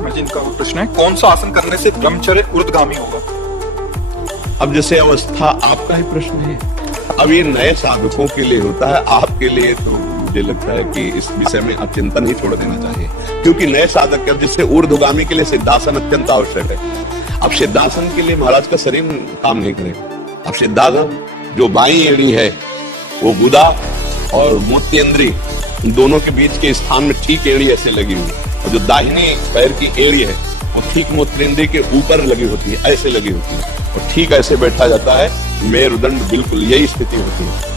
इनका प्रश्न है, कौन सा आसन करने से ब्रह्मचर्य ऊर्ध्वगामी होगा? अब जैसे अवस्था आपका ही प्रश्न है, अब ये नए साधकों के लिए होता है, आपके लिए तो मुझे लगता है कि इस विषय में आप चिंतन ही छोड़ देना चाहिए, क्योंकि नए साधक जिससे ऊर्ध्वगामी के लिए सिद्धासन अत्यंत आवश्यक है। अब सिद्धासन के लिए महाराज का शरीर काम नहीं करेगा। अब सिद्धासन जो बाई एड़ी है वो गुदा और मूत्रेंद्री दोनों के बीच के स्थान में ठीक एड़ी ऐसे लगी हुई, और जो दाहिनी पैर की एड़ी है वो ठीक मूत्रेंद्री के ऊपर लगी होती है, ऐसे लगी होती है, और ठीक ऐसे बैठा जाता है, मेरुदंड बिल्कुल यही स्थिति होती है।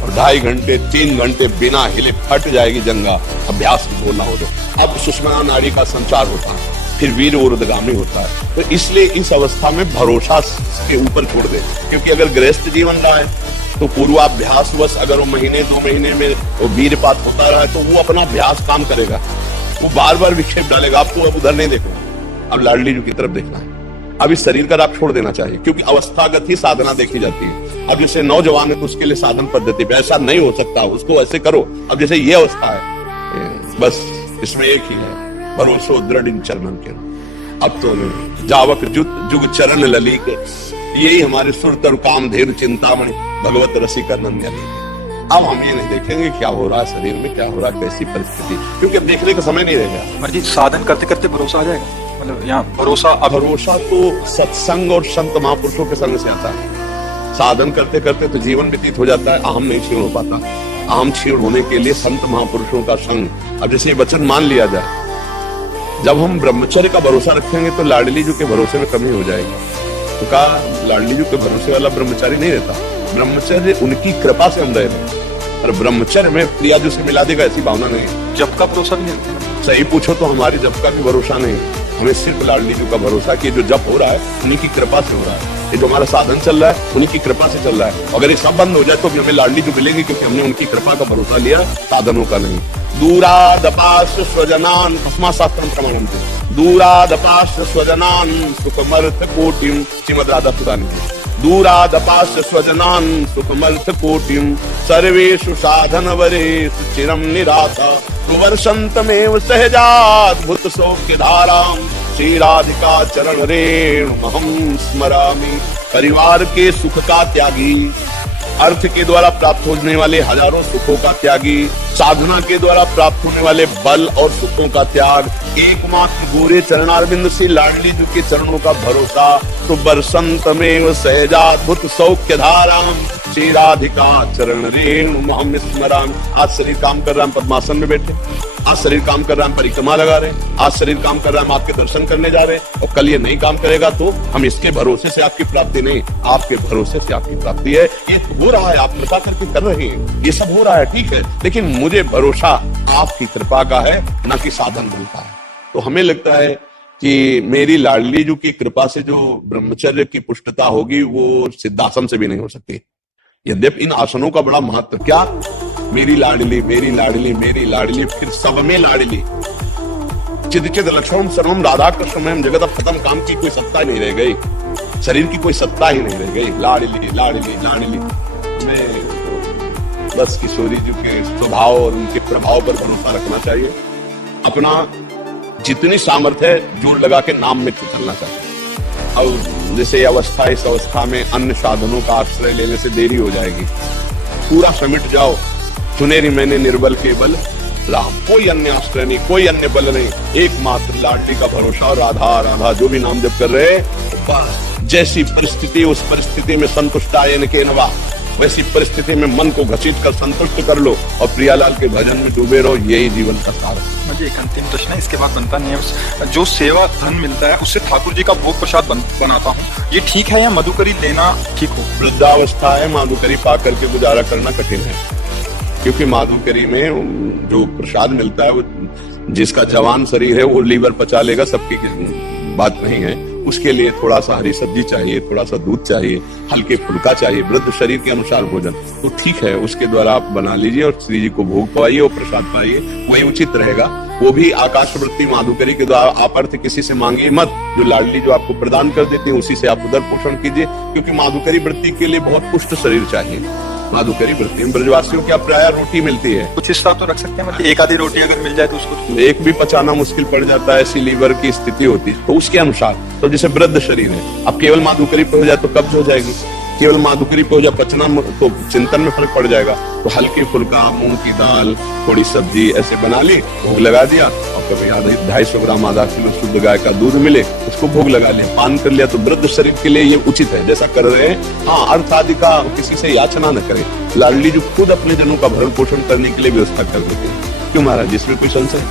और 2.5 घंटे 3 घंटे बिना हिले फट जाएगी जंगा, अभ्यास बोलना हो तो। अब सुषुम्ना नाड़ी का संचार होता है, फिर वीर ऊर्ध्वगामी होता है। तो इसलिए इस अवस्था में भरोसा के ऊपर छोड़ दे, क्योंकि अगर गृहस्थ जीवन रहा है तो पूर्वाभ्यास वश अगर वो महीने 2 महीने में वो वीरपात होता रहा है तो वो अपना अभ्यास काम करेगा, वो बार बार विक्षेप डालेगा। आपको अब उधर नहीं देखो, अब लाडली जी की तरफ देखना है। अब इस शरीर का आप छोड़ देना चाहिए, क्योंकि अवस्थागत ही साधना देखी जाती है। अब जैसे नौजवान है तो उसके लिए साधन पद्धति ऐसा नहीं हो सकता, उसको ऐसे करो। अब जैसे ये अवस्था है, बस इसमें एक ही है, भरोसो दृढ़ चरणन के। अब तो जावक जुग चरण ललिक, यही हमारे सुरतर काम धीर चिंतामणि भगवत रसिकानंद। अब हम ये नहीं देखेंगे क्या हो रहा है शरीर में, क्या हो रहा है, कैसी परिस्थिति, क्योंकि अब देखने का समय नहीं रहेगा। जी साधन करते करते भरोसा आ जाएगा, मतलब यहाँ भरोसा तो सत्संग और संत महापुरुषों के संग से आता है। साधन करते करते तो जीवन व्यतीत हो जाता है, अहम नहीं क्षीण हो पाता। अहम क्षीण होने के लिए संत महापुरुषों का संग। अब जैसे वचन मान लिया जाए, जब हम ब्रह्मचर्य का भरोसा रखेंगे तो लाडली जी के भरोसे में कमी हो जाएगी। तो कहा लाडली जी के भरोसे वाला ब्रह्मचारी नहीं रहता, ब्रह्मचर्य उनकी कृपा से हम रहे, और ब्रह्मचर्य में प्रिया जी से मिला देगा ऐसी भावना नहीं। जब का भरोसा भी नहीं, सही पूछो तो हमारी जब का भी भरोसा नहीं, हमें सिर्फ लाडली जी का भरोसा कि जो जप हो रहा है उन्हीं की कृपा से हो रहा है, ये जो हमारा साधन चल रहा है उन्हीं की कृपा से चल रहा है। अगर ये सब बंद हो जाए तो भी हमें लाडली जी मिलेंगे, क्योंकि हमने उनकी कृपा का भरोसा लिया, साधनों का नहीं। दूरादपाश स्वजनान तस्मा शास्त्रम प्रमाणम थे, दूरादपाश स्वजनान सुखमर्थ कोटिम, श्रीमद् राधा पुराण में। दूरादपाश स्वजनान सुखमर्थ कोटिम सर्वेषु साधन वरेषु चिरम निरासा सुवर्षन्तमेव सहजाद्भुत सौख्य धाराम श्री राधिका चरण रेणुमहं स्मरामि। परिवार के सुख का त्यागी, अर्थ के द्वारा प्राप्त होने वाले हजारों सुखों का त्यागी, साधना के द्वारा प्राप्त होने वाले बल और सुखों का त्याग, एकमात्र गोरे चरणारविंद से लाडली जी के चरणों का भरोसा, तो बरसंतमेव सहजाद्भुत सौख्य धाराम श्री राधिका चरण रेणुमहं स्मरामि। आज शरीर काम कर रहा है, पद्मासन में बैठे, आज शरीर काम कर रहा है, परिक्रमा लगा रहे, आज शरीर काम कर रहा है, हम आपके दर्शन करने जा रहे हैं, और कल ये नहीं काम करेगा तो हम इसके भरोसे से आपकी प्राप्ति नहीं, आपके भरोसे से आपकी प्राप्ति है। ये हो रहा है, आप कृपा करके कर रहे हैं, ये सब हो रहा है, ठीक है, लेकिन मुझे भरोसा आपकी कृपा का है, ना कि साधन मिलता है। तो हमें लगता है कि मेरी लाडली जी की कृपा से जो ब्रह्मचर्य की पुष्टता होगी वो सिद्धासन से भी नहीं हो सकती। यद्यपि इन आसनों का बड़ा महत्व, क्या मेरी लाडली मेरी लाडली मेरी लाडली, फिर सब में लाडली, चिद चिद लक्ष्मण सर्वम राधा कृष्ण जगत। अब खत्म, काम की कोई सत्ता नहीं रह गई, शरीर की कोई सत्ता ही नहीं रह गई, लाडली लाडली लाडली। मैं बस किशोरी जी के स्वभाव और उनके प्रभाव पर भरोसा रखना चाहिए, अपना जितनी सामर्थ्य है जोर लगा के नाम में चलना चाहिए। अब जैसे अवस्था, इस अवस्था में अन्य साधनों का आश्रय लेने से देरी हो जाएगी, पूरा समिट जाओ, सुनेरी मैंने निर्बल केवल राम, कोई अन्य आश्रय नहीं, कोई अन्य बल नहीं, एकमात्र लाडली का भरोसा। और राधा राधा जो भी नाम जप कर रहे हैं, जैसी परिस्थिति उस परिस्थिति में संतुष्ट आये के नवा, वैसी परिस्थिति में मन को घसीट कर संतुष्ट कर लो और प्रियालाल के भजन में डूबे रहो, यही जीवन का सार है। मुझे एक अंतिम प्रश्न है, इसके बाद बनता नहीं है। जो सेवा धन मिलता है उससे ठाकुर जी का भोग प्रसाद बनाता हूँ, ये ठीक है या मधुकरी लेना ठीक हो? वृद्धावस्था है, मधुकरी पा करके गुजारा करना कठिन है, क्योंकि मधुकरी में जो प्रसाद मिलता है वो जिसका जवान शरीर है वो लीवर पचा लेगा, सबकी बात नहीं है। उसके लिए थोड़ा सा हरी सब्जी चाहिए, थोड़ा सा दूध चाहिए, हल्के फुल्का चाहिए, वृद्ध शरीर के अनुसार भोजन, तो ठीक है, उसके द्वारा आप बना लीजिए और श्री जी को भोग पाइए और प्रसाद पाइए, वही उचित रहेगा। वो भी आकाशवृत्ति माधुकरी के द्वारा, आप अर्थ किसी से मांगिए मत, जो लाडली जो आपको प्रदान कर देती है उसी से आप उधर पोषण कीजिए, क्योंकि माधुकरी वृत्ति के लिए बहुत पुष्ट शरीर चाहिए। माधुकरी व्रती हैं। ब्रजवासियों की अब प्राय रोटी मिलती है, कुछ हिस्सा तो रख सकते हैं, मतलब एक आधी रोटी अगर मिल जाए तो उसको एक भी पचाना मुश्किल पड़ जाता है, ऐसी लीवर की स्थिति होती है, तो उसके अनुसार। तो जैसे वृद्ध शरीर है, अब केवल माधुकरी पे हो जाए तो कब्ज हो जाएगी, केवल माधुकरी पे हो जाए पचना तो चिंतन में फर्क पड़ जाएगा। तो हल्की फुल्का मूंग की दाल, थोड़ी सब्जी ऐसे बना ली, भोग लगा दिया, और कभी 250 ग्राम आधा किलो शुद्ध गाय का दूध मिले उसको भोग लगा लिया, पान कर लिया, तो वृद्ध शरीर के लिए ये उचित है, जैसा कर रहे हैं। हाँ, अर्थ आदि का किसी से याचना न करे, लाडली जो खुद अपने जनों का भरण पोषण करने के लिए व्यवस्था कर देते हैं। क्यों महाराज, इसमें कोई संशय?